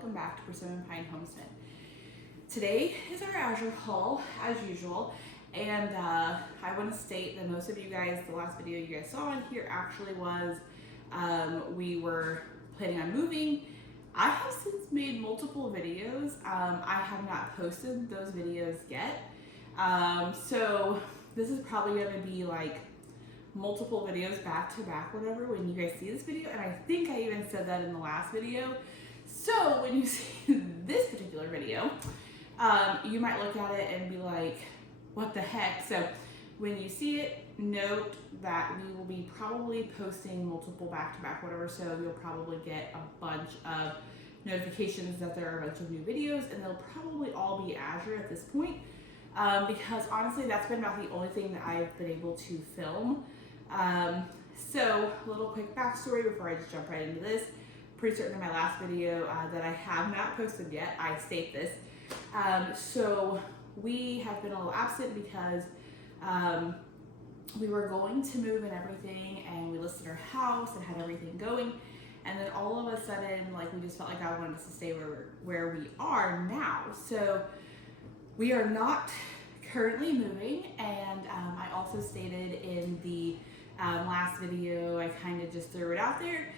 welcome back to Persimmon Pine Homestead. Today is our Azure haul as usual, and I want to state that most of you guys, the last video you guys saw on here actually was we were planning on moving. I have since made multiple videos. I have not posted those videos yet, so this is probably going to be like multiple videos back to back whatever when you guys see this video, and I think I even said that in the last video. So when you see this particular video, you might look at it and be like, what the heck? So when you see it, note that we will be probably posting multiple back to back whatever, so you'll probably get a bunch of notifications that there are a bunch of new videos, and they'll probably all be Azure at this point, because honestly that's been about the only thing that I've been able to film. So a little quick backstory before I just jump right into this. Pretty certain in my last video that I have not posted yet, I state this. So we have been a little absent because we were going to move and everything, and we listed our house and had everything going, and then all of a sudden, like, we just felt like God wanted us to stay where we are now. So we are not currently moving, and I also stated in the last video, I kind of just threw it out there,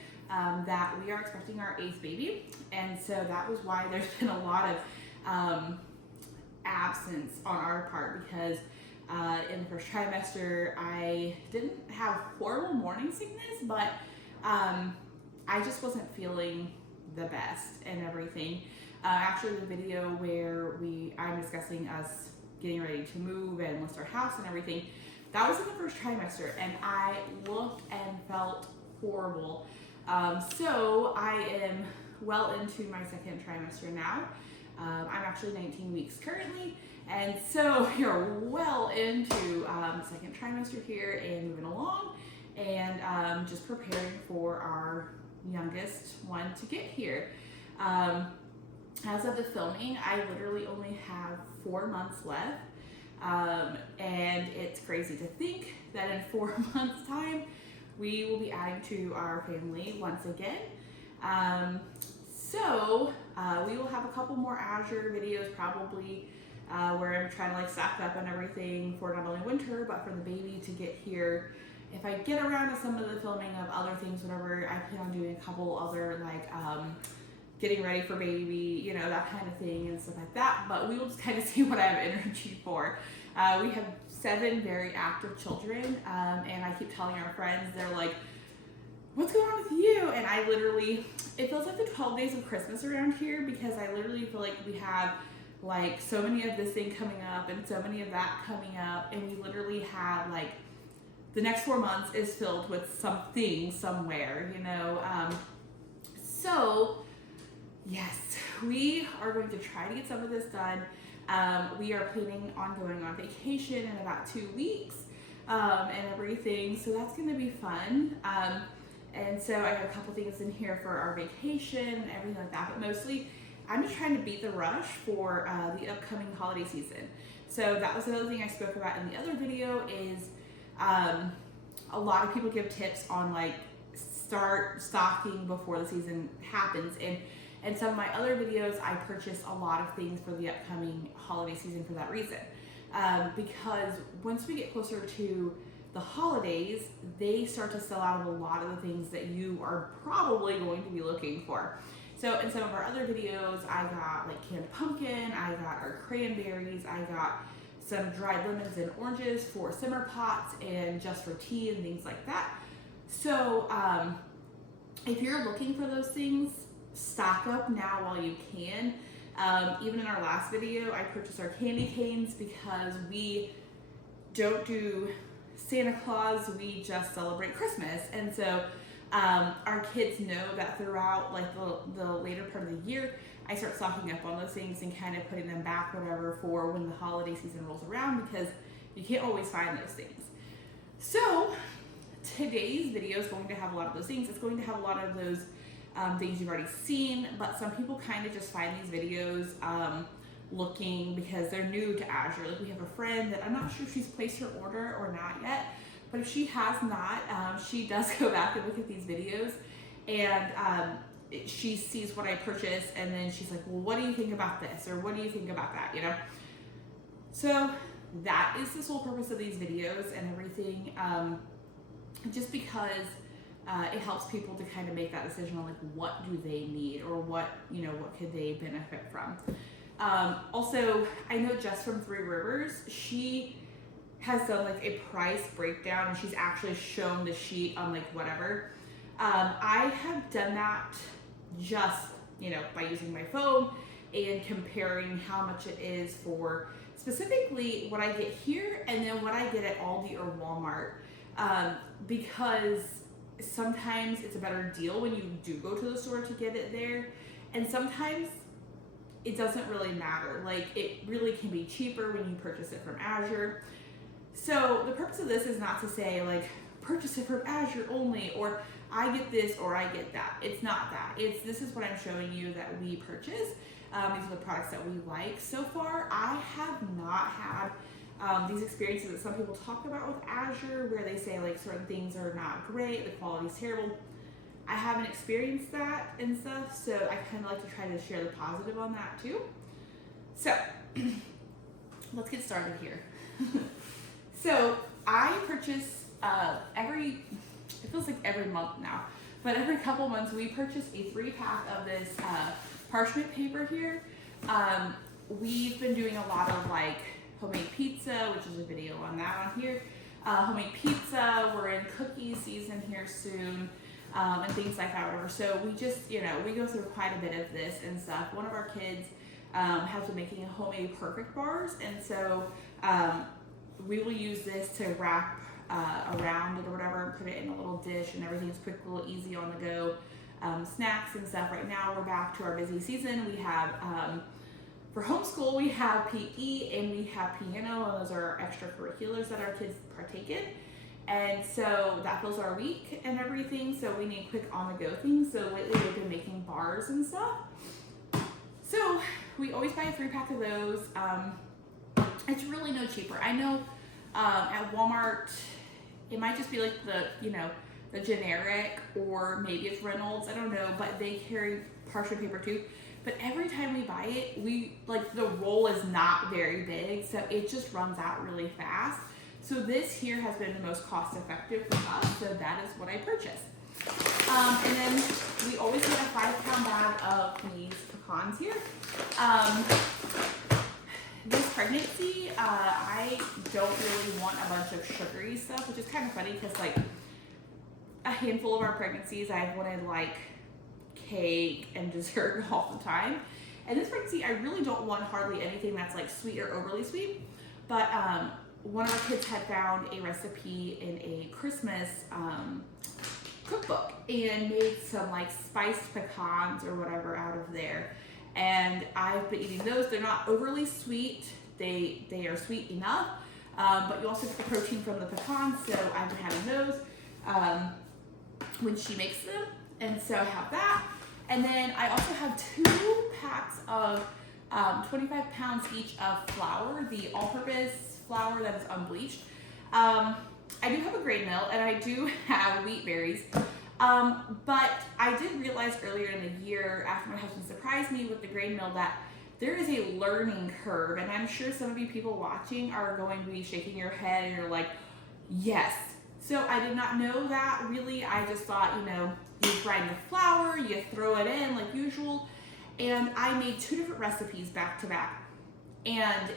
that we are expecting our 8th baby, and so that was why there's been a lot of absence on our part, because in the first trimester I didn't have horrible morning sickness, but I just wasn't feeling the best and everything. Actually, the video where I'm discussing us getting ready to move and list our house and everything, that was in the first trimester, and I looked and felt horrible. So I am well into my second trimester now. I'm actually 19 weeks currently, and so we're well into second trimester here and moving along, and just preparing for our youngest one to get here. As of the filming, I literally only have 4 months left, and it's crazy to think that in 4 months time we will be adding to our family once again. So we will have a couple more Azure videos probably, where I'm trying to like stack up and everything for not only winter but for the baby to get here. If I get around to some of the filming of other things, whatever, I plan on doing a couple other like getting ready for baby, you know, that kind of thing and stuff like that. But we will just kind of see what I have energy for. We have 7 very active children, and I keep telling our friends, they're like, what's going on with you? And I literally, it feels like the 12 days of Christmas around here, because I literally feel like we have like so many of this thing coming up and so many of that coming up, and we literally have like the next 4 months is filled with something somewhere, you know. So yes, we are going to try to get some of this done. We are planning on going on vacation in about 2 weeks, and everything, so that's going to be fun. And so I have a couple things in here for our vacation and everything like that, but mostly I'm just trying to beat the rush for the upcoming holiday season. So that was another thing I spoke about in the other video, is a lot of people give tips on like start stocking before the season happens, and in some of my other videos I purchased a lot of things for the upcoming holiday season for that reason, because once we get closer to the holidays, they start to sell out of a lot of the things that you are probably going to be looking for. So in some of our other videos, I got like canned pumpkin, I got our cranberries, I got some dried lemons and oranges for simmer pots and just for tea and things like that. So if you're looking for those things, stock up now while you can. Even in our last video, I purchased our candy canes because we don't do Santa Claus, we just celebrate Christmas. And so our kids know that throughout like the later part of the year, I start stocking up on those things and kind of putting them back whatever for when the holiday season rolls around, because you can't always find those things. So today's video is going to have a lot of those things. It's going to have a lot of those things you've already seen, but some people kind of just find these videos looking because they're new to Azure. Like, we have a friend that I'm not sure if she's placed her order or not yet, but if she has not, she does go back and look at these videos, and she sees what I purchase and then she's like, well, what do you think about this? Or what do you think about that, you know? So that is the sole purpose of these videos and everything, just because it helps people to kind of make that decision on like what do they need or what, you know, what could they benefit from. Also, I know Jess from Three Rivers, she has done like a price breakdown and she's actually shown the sheet on like whatever. I have done that just, you know, by using my phone and comparing how much it is for specifically what I get here and then what I get at Aldi or Walmart, because sometimes it's a better deal when you do go to the store to get it there, and sometimes it doesn't really matter. Like, it really can be cheaper when you purchase it from Azure. So the purpose of this is not to say like purchase it from Azure only, or I get this or I get that. It's not that. It's, this is what I'm showing you that we purchase. These are the products that we like. So far, I have not had these experiences that some people talk about with Azure where they say like certain things are not great, the quality's terrible. I haven't experienced that and stuff, so I kind of like to try to share the positive on that too. So let's get started here. So I purchase it feels like every month now, but every couple months we purchase a 3-pack of this parchment paper here. We've been doing a lot of like homemade pizza, which is a video on that on here. Homemade pizza, we're in cookie season here soon, and things like that, whatever. So we just, you know, we go through quite a bit of this and stuff. One of our kids has been making a homemade perfect bars, and so we will use this to wrap around it or whatever and put it in a little dish, and everything's quick, little easy on the go snacks and stuff. Right now we're back to our busy season. We have for homeschool, we have PE and we have piano, and those are our extracurriculars that our kids partake in. And so that fills our week and everything. So we need quick on the go things. So lately we've been making bars and stuff. So we always buy a 3-pack of those. It's really no cheaper. I know at Walmart, it might just be like the, you know, the generic, or maybe it's Reynolds, I don't know, but they carry parchment paper too. But every time we buy it, we like, the roll is not very big, so it just runs out really fast. So this here has been the most cost effective for us, so that is what I purchased. And then we always get a 5-pound bag of these pecans here. This pregnancy, I don't really want a bunch of sugary stuff, which is kind of funny because like a handful of our pregnancies, I've wanted like cake and dessert all the time. And this pregnancy, I really don't want hardly anything that's like sweet or overly sweet. But one of our kids had found a recipe in a Christmas cookbook and made some like spiced pecans or whatever out of there. And I've been eating those. They're not overly sweet. They are sweet enough, but you also get the protein from the pecans, so I've been having those when she makes them, and so I have that. And then I also have 2 packs of 25 pounds each of flour, the all-purpose flour that is unbleached. I do have a grain mill, and I do have wheat berries. But I did realize earlier in the year, after my husband surprised me with the grain mill, that there is a learning curve, and I'm sure some of you people watching are going to be shaking your head and you're like, yes. So I did not know that really. I just thought, you know, you grind the flour, you throw it in like usual, and I made 2 different recipes back to back and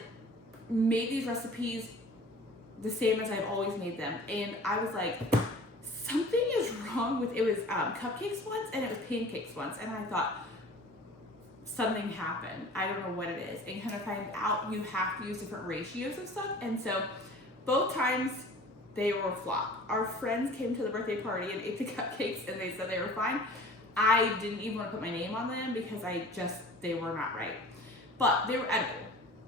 made these recipes the same as I've always made them. And I was like, something is wrong with, it was cupcakes once and it was pancakes once, and I thought something happened. I don't know what it is. And kind of find out you have to use different ratios of stuff. And so both times they were flop. Our friends came to the birthday party and ate the cupcakes and they said they were fine. I didn't even want to put my name on them because they were not right. But they were edible.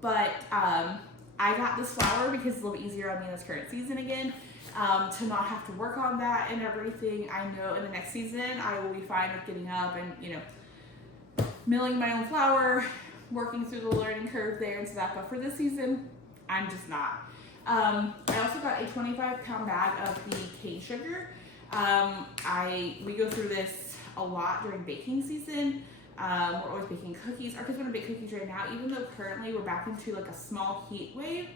But I got this flour because it's a little easier on me in this current season again. To not have to work on that and everything. I know in the next season I will be fine with getting up and, you know, milling my own flour, working through the learning curve there and stuff. But for this season, I'm just not. I also got a 25-pound bag of the cane sugar. We go through this a lot during baking season. We're always baking cookies. Our kids want to bake cookies right now, even though currently we're back into like a small heat wave.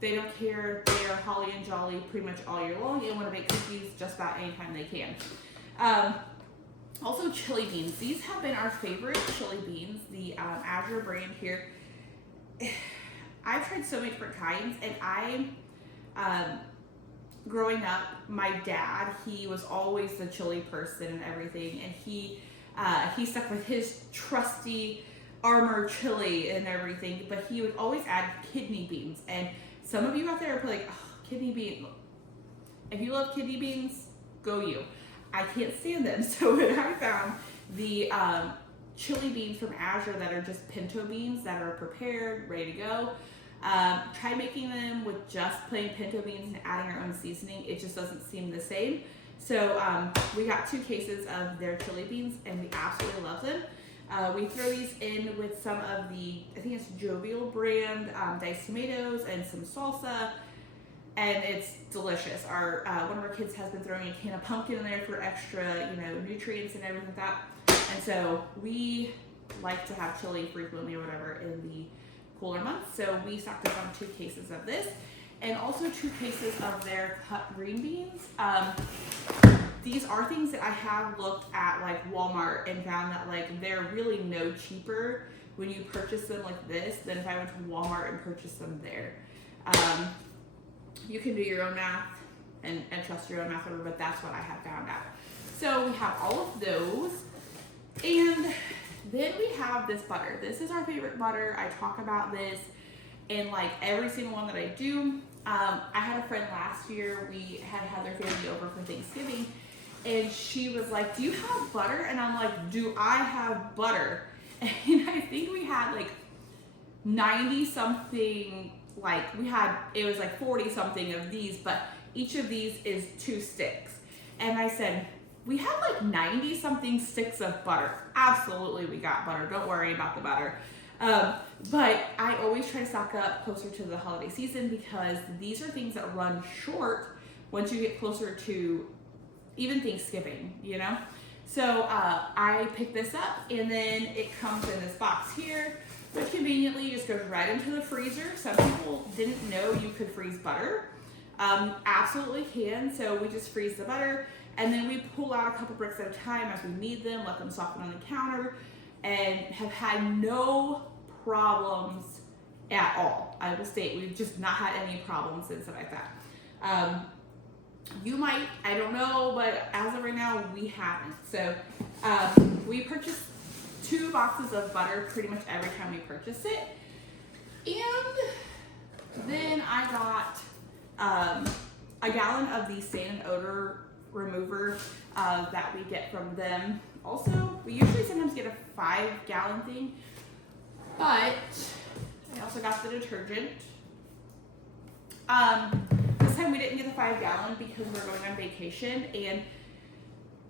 They don't care. They are holly and jolly pretty much all year long and want to bake cookies just about anytime they can. Also chili beans. These have been our favorite chili beans, the Azure brand here. I've tried so many different kinds, and growing up, my dad, he was always the chili person and everything, and he stuck with his trusty Armor chili and everything, but he would always add kidney beans. And some of you out there are like, oh, kidney beans. If you love kidney beans, go you. I can't stand them. So when I found the chili beans from Azure that are just pinto beans that are prepared, ready to go, try making them with just plain pinto beans and adding our own seasoning. It just doesn't seem the same. So we got 2 cases of their chili beans, and we absolutely love them. We throw these in with some of the, I think it's Jovial brand diced tomatoes and some salsa, and it's delicious. Our one of our kids has been throwing a can of pumpkin in there for extra, nutrients and everything like that. And so we like to have chili frequently or whatever in the cooler months. So we stocked up on 2 cases of this, and also 2 cases of their cut green beans. These are things that I have looked at like Walmart and found that like they're really no cheaper when you purchase them like this than if I went to Walmart and purchased them there. You can do your own math and trust your own math, but that's what I have found out. So we have all of those, and then we have this butter. This is our favorite butter. I talk about this in like every single one that I do. I had a friend last year, we had their family over for Thanksgiving, and she was like, do you have butter? And I'm like, do I have butter? And I think we had like 90 something, it was like 40 something of these, but each of these is 2 sticks. And I said, we have like 90 something sticks of butter. Absolutely, we got butter. Don't worry about the butter. But I always try to stock up closer to the holiday season because these are things that run short once you get closer to even Thanksgiving, So I picked this up, and then it comes in this box here, which conveniently just goes right into the freezer. Some people didn't know you could freeze butter. Absolutely can. So we just freeze the butter, and then we pull out a couple bricks at a time as we need them, let them soften on the counter, and have had no problems at all. I will state we've just not had any problems since like that. You might, I don't know, but as of right now, we haven't. So we purchased 2 boxes of butter pretty much every time we purchase it. And then I got a gallon of the stain and odor remover that we get from them. Also, we usually sometimes get a 5-gallon thing, but I also got the detergent. This time we didn't get the 5-gallon because we're going on vacation, and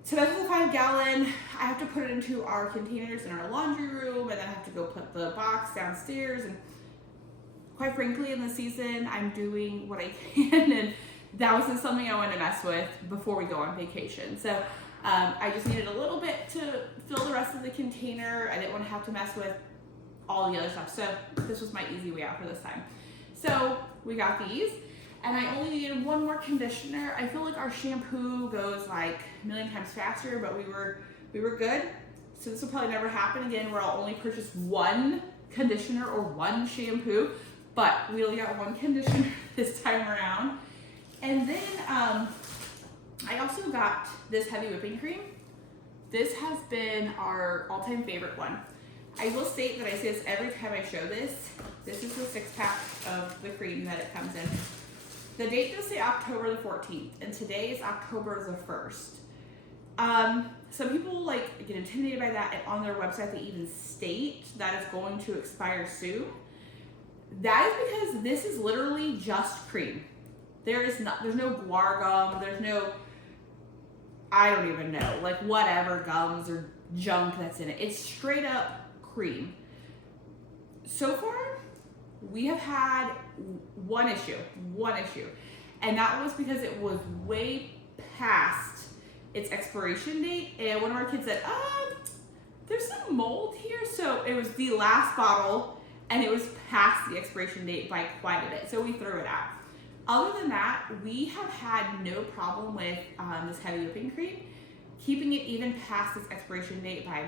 so that's the 5-gallon. I have to put it into our containers in our laundry room, and then I have to go put the box downstairs. And quite frankly, in the season, I'm doing what I can, and that wasn't something I wanted to mess with before we go on vacation. So I just needed a little bit to fill the rest of the container. I didn't want to have to mess with all the other stuff. So this was my easy way out for this time. So we got these, and I only needed 1 more conditioner. I feel like our shampoo goes like a million times faster, but we were good. So this will probably never happen again where I'll only purchase 1 conditioner or 1 shampoo, but we only got 1 conditioner this time around. And then I also got this heavy whipping cream. This has been our all-time favorite one. I will state that I say this every time I show this. This is the 6-pack of the cream that it comes in. The date does say October the 14th, and today is October the 1st. Some people get intimidated by that, and on their website they even state that it's going to expire soon. That is because this is literally just cream. There's no guar gum, there's no, I don't even know, whatever gums or junk that's in it. It's straight up cream. So far, we have had one issue, and that was because it was way past its expiration date, and one of our kids said, there's some mold here. So it was the last bottle, and it was past the expiration date by quite a bit, so we threw it out. Other than that, we have had no problem with this heavy whipping cream, keeping it even past its expiration date by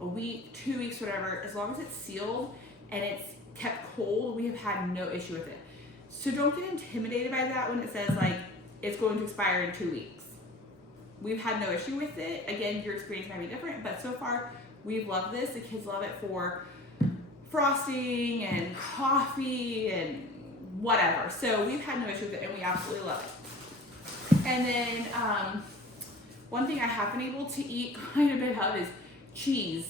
a week, 2 weeks, whatever. As long as it's sealed and it's kept cold, we have had no issue with it. So don't get intimidated by that when it says like it's going to expire in 2 weeks. We've had no issue with it. Again, your experience might be different, but so far we've loved this. The kids love it for frosting and coffee and whatever. So we've had no issue with it, and we absolutely love it. And then one thing I have been able to eat quite a bit of is cheese.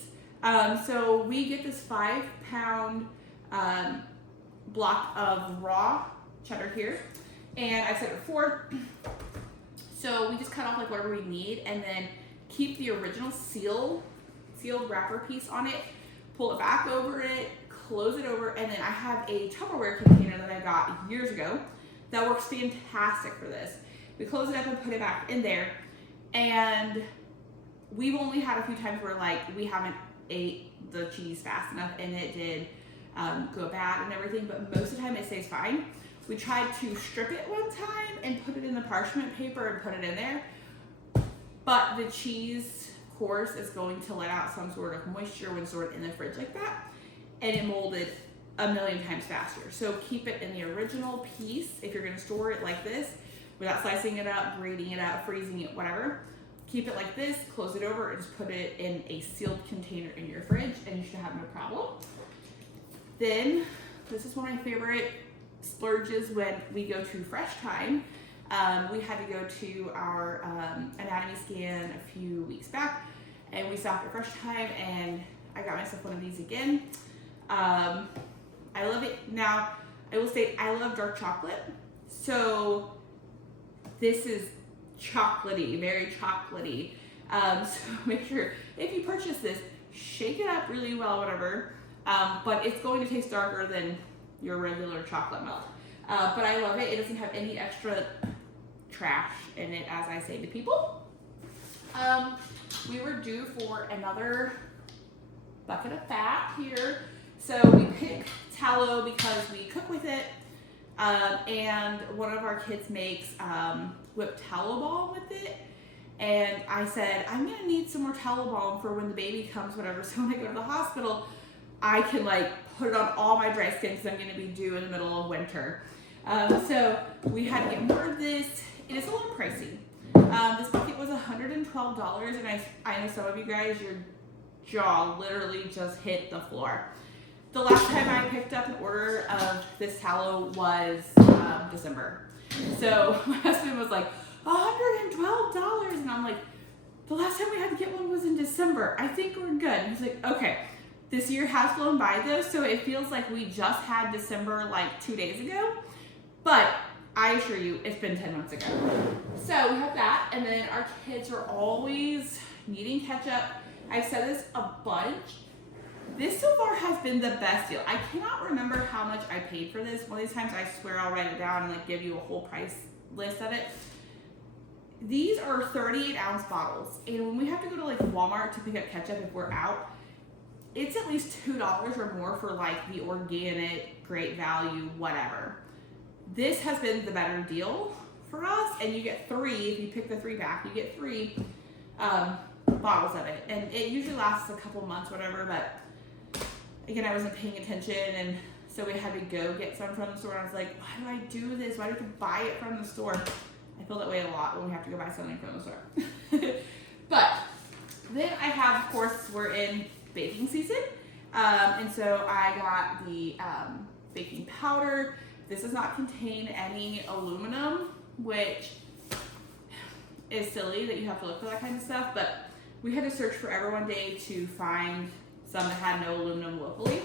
So we get this 5-pound block of raw cheddar here, and I said it before. So we just cut off like whatever we need, and then keep the original sealed wrapper piece on it, pull it back over it, close it over, and then I have a Tupperware container that I got years ago that works fantastic for this. We close it up and put it back in there, and we've only had a few times where like we haven't ate the cheese fast enough and it did go bad and everything, but most of the time it stays fine. We tried to strip it one time and put it in the parchment paper and put it in there, but the cheese, of course, is going to let out some sort of moisture when stored in the fridge like that, and it molded a million times faster. So keep it in the original piece if you're gonna store it like this, without slicing it up, grating it out, freezing it, whatever. Keep it like this, close it over, and just put it in a sealed container in your fridge, and you should have no problem. Then, this is one of my favorite splurges when we go to Fresh Time. We had to go to our anatomy scan a few weeks back, and we stopped at Fresh Time, and I got myself one of these again. I love it. Now, I will say I love dark chocolate, so this is chocolatey, very chocolatey. So make sure if you purchase this, shake it up really well, whatever. But it's going to taste darker than your regular chocolate milk. But I love it. It doesn't have any extra trash in it, as I say to people. We were due for another bucket of fat here. So we picked tallow because we cook with it. And one of our kids makes whipped tallow balm with it. And I said, I'm gonna need some more tallow balm for when the baby comes, whatever. So when I go to the hospital, I can like put it on all my dry skin because I'm gonna be due in the middle of winter. So we had to get more of this. It is a little pricey. This bucket was $112, and I know some of you guys, your jaw literally just hit the floor. The last time I picked up an order of this tallow was December. So my husband was like, $112, and I'm like, the last time we had to get one was in December. I think we're good. And he's like, okay. This year has flown by though, so it feels like we just had December like 2 days ago, but I assure you it's been 10 months ago. So we have that, and then our kids are always needing ketchup. I've said this a bunch. This so far has been the best deal. I cannot remember how much I paid for this. One of these times I swear I'll write it down and like give you a whole price list of it. These are 38-ounce bottles, and when we have to go to like Walmart to pick up ketchup if we're out, it's at least $2 or more for like the organic, great value, whatever. This has been the better deal for us, and you get 3, if you pick the 3-pack, you get 3 bottles of it. And it usually lasts a couple months, whatever, but again, I wasn't paying attention, and so we had to go get some from the store, and I was like, why do I do this? Why do I have to buy it from the store? I feel that way a lot when we have to go buy something from the store. But then I have, of course, we're in baking season, and so I got the baking powder. This does not contain any aluminum, which is silly that you have to look for that kind of stuff, but we had to search forever one day to find some that had no aluminum locally.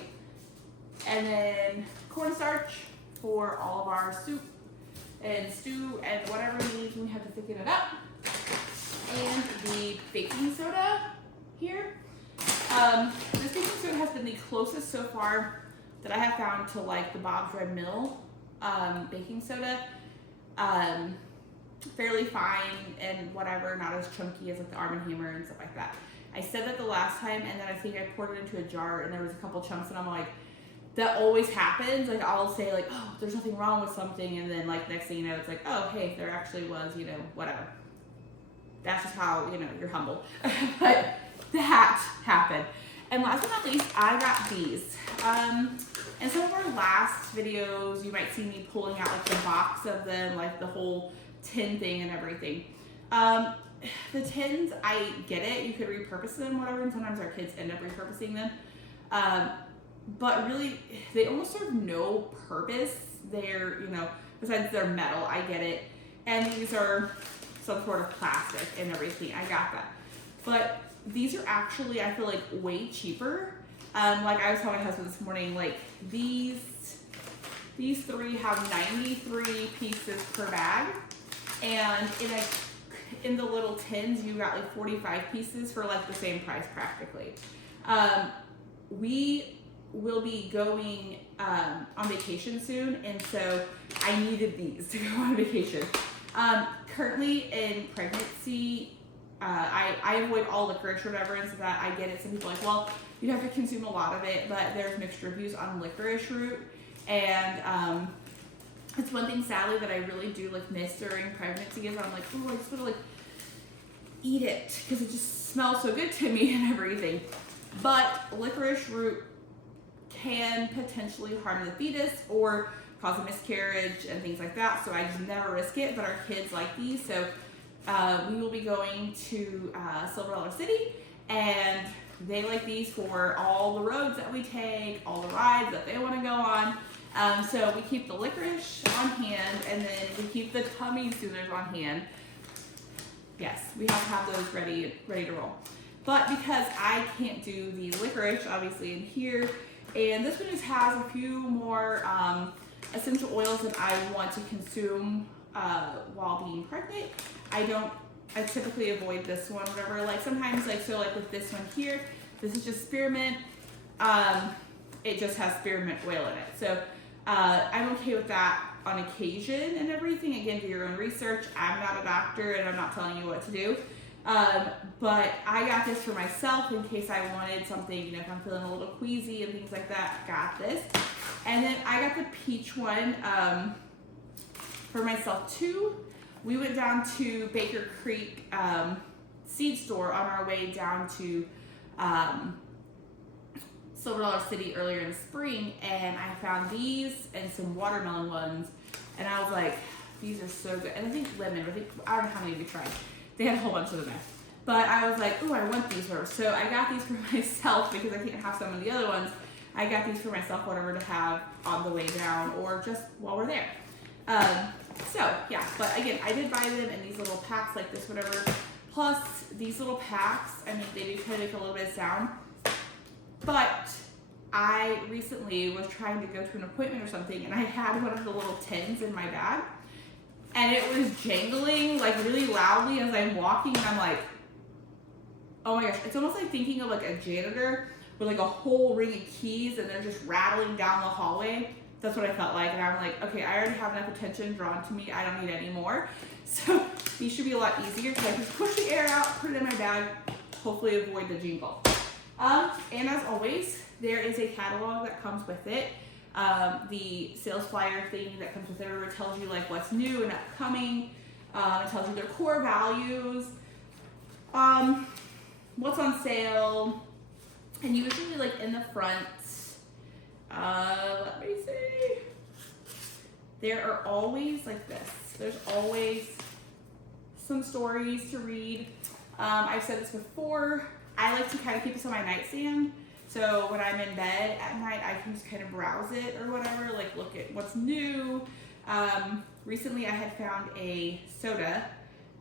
And then cornstarch for all of our soup and stew and whatever we need when we have to thicken it up. And the baking soda here. This baking soda has been the closest so far that I have found to like the Bob's Red Mill baking soda. fairly fine and whatever, not as chunky as like the Arm & Hammer and stuff like that. I said that the last time, and then I think I poured it into a jar and there was a couple chunks, and I'm like, that always happens. Like I'll say like, oh, there's nothing wrong with something, and then like next thing you know, it's like, oh, hey, there actually was, you know, whatever. That's just how, you know, you're humble. But that happened. And last but not least, I got these. In some of our last videos, you might see me pulling out like the box of them, like the whole tin thing and everything. The tins, I get it. You could repurpose them, whatever, and sometimes our kids end up repurposing them. But really, they almost serve no purpose. They're, you know, besides they're metal, I get it. And these are some sort of plastic and everything. I got that. But these are actually, I feel like, way cheaper. Like I was telling my husband this morning, like these three have 93 pieces per bag. And in the little tins, you got like 45 pieces for like the same price practically. We will be going on vacation soon, and so I needed these to go on vacation. Currently in pregnancy, I avoid all licorice or whatever, and so that I get it. Some people are like, well, you have to consume a lot of it, but there's mixed reviews on licorice root, and it's one thing sadly that I really do like miss during pregnancy is I'm like, oh, I just want to like eat it because it just smells so good to me and everything. But licorice root can potentially harm the fetus or cause a miscarriage and things like that, so I just never risk it. But our kids like these, so we will be going to Silver Dollar City, and they like these for all the roads that we take, all the rides that they want to go on. So we keep the licorice on hand, and then we keep the tummy soothers on hand. Yes, we have to have those ready to roll. But because I can't do the licorice, obviously, in here, and this one just has a few more essential oils that I want to consume while being pregnant. I typically avoid this one, whatever. Like sometimes, like so, like with this one here, this is just spearmint. It just has spearmint oil in it. So I'm okay with that on occasion and everything. Again, do your own research. I'm not a doctor, and I'm not telling you what to do. But I got this for myself in case I wanted something, you know, if I'm feeling a little queasy and things like that, got this. And then I got the peach one for myself too. We went down to Baker Creek seed store on our way down to Silver Dollar City earlier in the spring, and I found these and some watermelon ones, and I was like, these are so good. And I think lemon, I don't know how many we tried. They had a whole bunch of them there. But I was like, oh, I want these first. So I got these for myself because I can't have some of the other ones. I got these for myself, whatever, to have on the way down or just while we're there. So yeah, but again, I did buy them in these little packs like this, whatever. Plus these little packs, I mean, they do kind of make a little bit of sound. But I recently was trying to go to an appointment or something, and I had one of the little tins in my bag, and it was jangling like really loudly as I'm walking, and I'm like, oh my gosh, it's almost like thinking of like a janitor with like a whole ring of keys and they're just rattling down the hallway. That's what I felt like, and I'm like, okay, I already have enough attention drawn to me. I don't need any more. So these should be a lot easier because I just push the air out, put it in my bag, hopefully avoid the jingle. And as always, there is a catalog that comes with it. The sales flyer thing that comes with it, where it tells you like what's new and upcoming. It tells you their core values, what's on sale, and usually like in the front, let me see, there are always like this. There's always some stories to read. I've said this before. I like to kind of keep this on my nightstand. So when I'm in bed at night, I can just kind of browse it or whatever, like look at what's new. Recently I had found a soda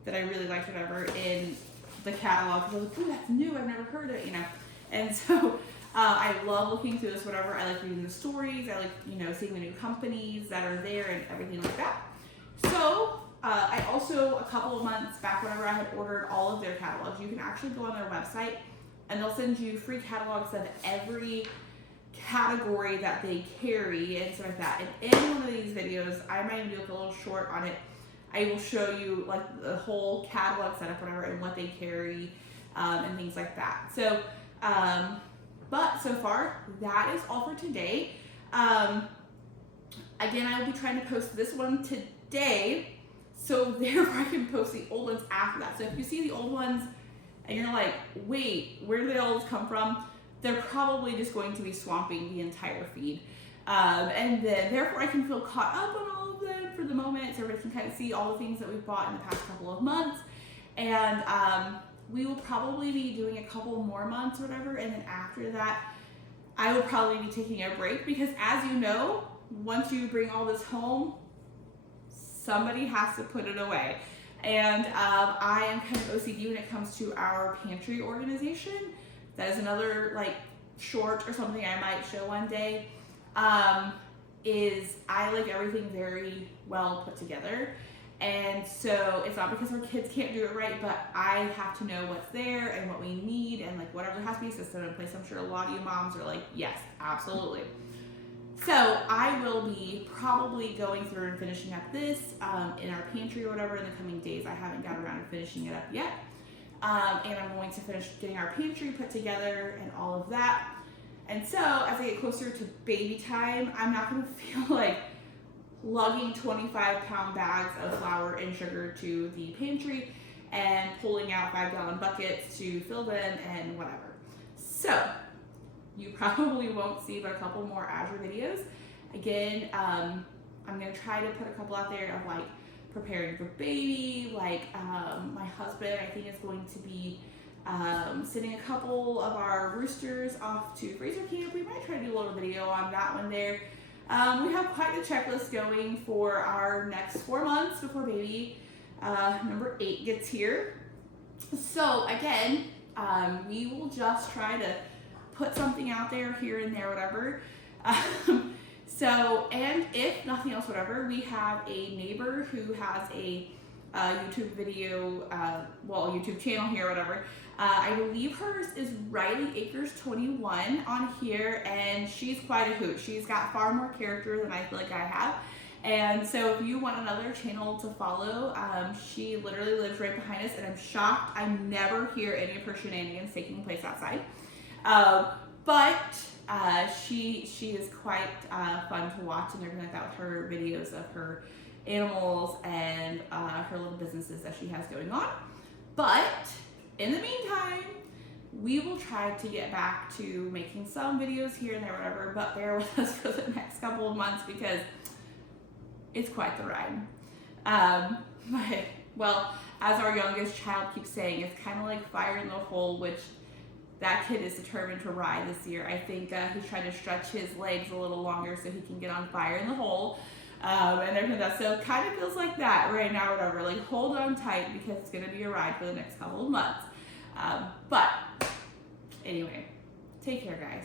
that I really liked, whatever, in the catalog. I was like, ooh, that's new, I've never heard of it, you know. And so I love looking through this, whatever. I like reading the stories. I like, you know, seeing the new companies that are there and everything like that. So I also, a couple of months back, whenever I had ordered all of their catalogs, you can actually go on their website and they'll send you free catalogs of every category that they carry and stuff like that. And in one of these videos, I might do like a little short on it, I will show you like the whole catalog setup, whatever, and what they carry, and things like that. So, but so far, that is all for today. Again, I will be trying to post this one today, so therefore I can post the old ones after that. So if you see the old ones and you're like, wait, where did they all come from? They're probably just going to be swamping the entire feed. And then therefore I can feel caught up on all of them for the moment, so everybody can kind of see all the things that we've bought in the past couple of months. And we will probably be doing a couple more months or whatever, and then after that, I will probably be taking a break because, as you know, once you bring all this home, somebody has to put it away. And I am kind of OCD when it comes to our pantry organization. That is another like short or something I might show one day. Is I like everything very well put together. And so it's not because our kids can't do it right, but I have to know what's there and what we need, and like whatever, there has to be a system in place. I'm sure a lot of you moms are like, yes, absolutely. So I will be probably going through and finishing up this in our pantry or whatever in the coming days. I haven't got around to finishing it up yet. And I'm going to finish getting our pantry put together and all of that. And so as I get closer to baby time, I'm not going to feel like lugging 25-pound bags of flour and sugar to the pantry and pulling out 5-gallon buckets to fill them and whatever. So you probably won't see but a couple more Azure videos. Again, I'm going to try to put a couple out there of like preparing for baby, like my husband I think is going to be sending a couple of our roosters off to freezer camp. We might try to do a little video on that one there. We have quite a checklist going for our next 4 months before baby number 8 gets here. So again, we will just try to put something out there here and there, whatever. So, and if nothing else, whatever, we have a neighbor who has a YouTube video, YouTube channel here, whatever. I believe hers is Riley Acres 21 on here, and she's quite a hoot. She's got far more character than I feel like I have. And so if you want another channel to follow, she literally lives right behind us, and I'm shocked I never hear any of her shenanigans taking place outside. But she is quite fun to watch and everything like that with her videos of her animals and her little businesses that she has going on. But in the meantime, we will try to get back to making some videos here and there, whatever, but bear with us for the next couple of months because it's quite the ride. But, well, as our youngest child keeps saying, it's kind of like fire in the hole, which that kid is determined to ride this year. I think he's trying to stretch his legs a little longer so he can get on fire in the hole. And everything like that. So it kind of feels like that right now, whatever. Like, hold on tight because it's going to be a ride for the next couple of months. But anyway, take care, guys.